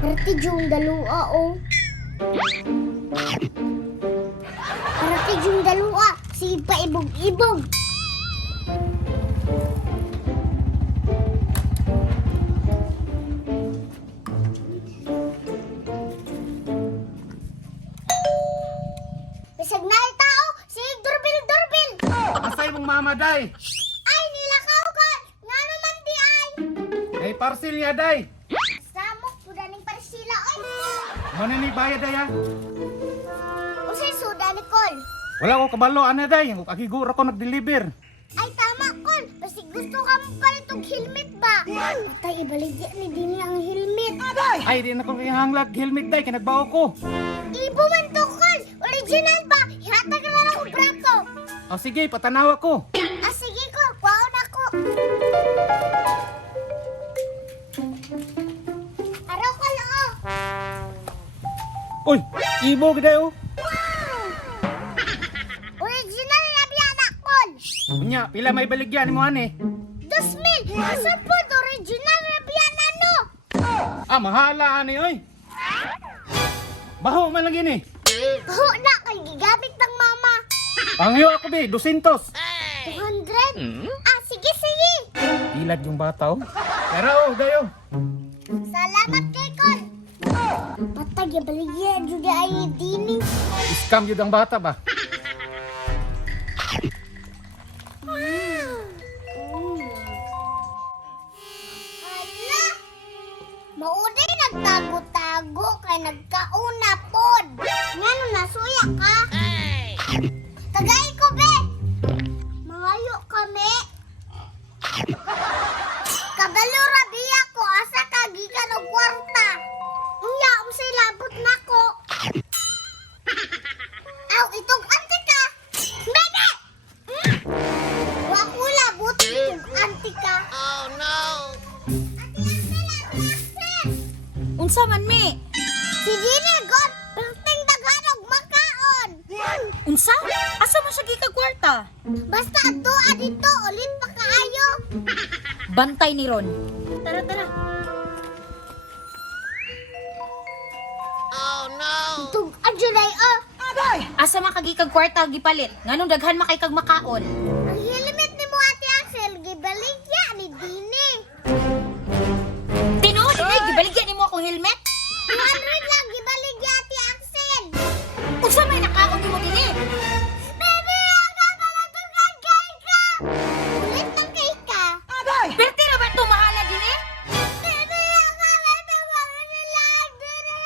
Berarti yung dalawa, oh. Berarti yung dalawa. Sige pa, ibog-ibog. Bisag na tao. Sige, doorbell. Asay mong mama, day. Ay, nilakaw ka. Nga naman di ay. Ay, parcel niya, day. Samok, pudaning parsila, oy. Mananibaya, day, ha? Usay suda ni Col. Wala ko kabalo, ana, day. Akigura ko nag-deliver. Ay, tama, Col. Basta gusto ka mo pa rin tong helmet ba? Patay, ibaligya ni Dini ang helmet. Ay, di na ko hanglag helmet, day. Kinagbaw ko. Ibo man to, Col. Original ba? Ihatag na lang ako, brato. O, sige, patanaw ako. Ah, sige, Col. Kwaon ako. Araw, Col, oh. Uy, ibog, day, oh. Original na biyana, Col. Unya, pila may baligyan mo, ane? 2,000. Asan po? Original na biyana, no? Ah, mahala, ane, oy. Baho man lang yun, eh. Ho na, kay gigamit ng mama. Pangyo ako, be, 200. 200? Ah, sige. Ilad yung bata, oh. Pero, oh, day, oh. Salamat kay Col. Patay, baligyan juga ay Dini. Scam yun ang bata ba? Hala! Mauday nagtago-tago kay nagkauna pod. Ngano nasuya ka? Tagay ko, be! Mangayo kami. Kabalo rabiya ko, asa ka gikan og kwarta. Unya, umsay labot nako. Aw, itong ante ka. Bebe! Wa ko labot itong ante ka. Unsa man mi? Si Dini, God! Perting daghanog makaon! Unsa? Asa man siya gika kwarta? Basta adtoa dito, ulit pa kaayo! Bantay ni Ron. Tara. Itong adjunay, oh! Asa man kagikag kwarta gipalit? Nganong daghan makay kag makaon? Ang helmet ni mo, Ate Axel, gibaligya ni Dini! Tinuod ni gibaligyan nimo akong helmet? 200 lang gibaligya, Ate Axel! Unsa may nakaon nimo dinhi? Bebe, aga pala itong kay ka! Ulit ng kay ka! Perti ra ba to mahala dinhi? Bebe, aga pala itong mga nilag Dini!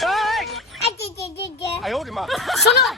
Ay, Ayaw, di ma. Sulod!